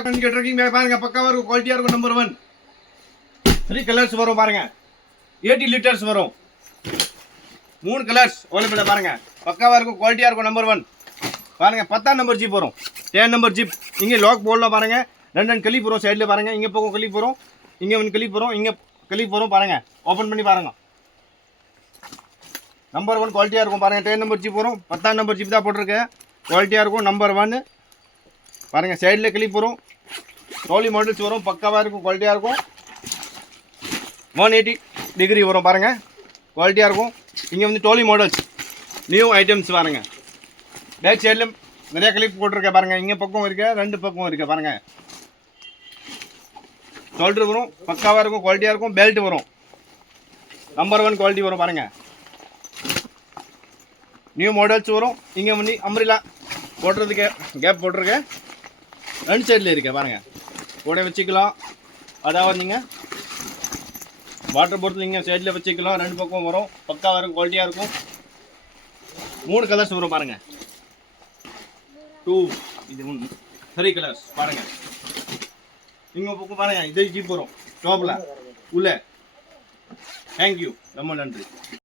Trekking back பாருங்க, பக்காவா இருக்கும், குவாலிட்டியா இருக்கும். நம்பர் 1 3 கலர்ஸ் வரும் பாருங்க. 80 லிட்டர்ஸ் வரும். 3 கலர்ஸ் அவைலபிளா பாருங்க. பக்காவா இருக்கும், குவாலிட்டியா இருக்கும். நம்பர் 1 பாருங்க. 10ஆம் நம்பர் ஜீப் வரும். 10 நம்பர் ஜீப். இங்க லாக் போடலாம் பாருங்க. ரெண்டு கிளிப் வரும் சைடுல பாருங்க. இங்க பக்கம் கிளிப் வரும், இங்க ஒன்னு கிளிப் வரும், இங்க கிளிப் வரும் பாருங்க. ஓபன் பண்ணி பாருங்க. நம்பர் 1 குவாலிட்டியா இருக்கும் பாருங்க. 10 நம்பர் ஜீப் வரும். 10ஆம் நம்பர் ஜீப் தான் போட்டிருக்கேன். குவாலிட்டியா இருக்கும். நம்பர் 1 பாருங்க. சைடுல கிளிப் வரும். ட்ராலி மாடல்ஸ் வரும். பக்காவா இருக்கும், குவாலிட்டியா இருக்கும். 180 டிகிரி வரும் பாருங்க. குவாலிட்டியா இருக்கும். இங்க வந்து ட்ராலி மாடல்ஸ் நியூ ஐட்டம்ஸ் பாருங்க. பேக் சைடுல நிறைய கிளிப் போட்டிருக்கேன் பாருங்க. இங்க பக்கம் இருக்கு, ரெண்டு பக்கம் இருக்கு பாருங்க. ஷோல்டர் வரும், பக்காவா இருக்கும், குவாலிட்டியா இருக்கும். பெல்ட் வரும். நம்பர் 1 குவாலிட்டி வரும் பாருங்க. நியூ மாடல்ஸ் வரும். இங்க வந்து அம்ரிலா போடுறதுக்கு கேப் போட்டிருக்கேன். ரெண்டு சைடில் இருக்க பாருங்க. கூட வச்சுக்கலாம். அதாவது நீங்கள் வாட்டர் போட்டில் இங்கே சைடில் வச்சுக்கலாம். ரெண்டு பக்கம் வரும். பக்காவாக இருக்கும், குவாலிட்டியாக இருக்கும். 3 கலர்ஸ் வரும் பாருங்க. 2 இது 3 கலர்ஸ் பாருங்க. இங்கே பக்கம் பாருங்க. இதே ஜீப் வரும் டாப்பில் உள்ள. தேங்க்யூ, ரொம்ப நன்றி.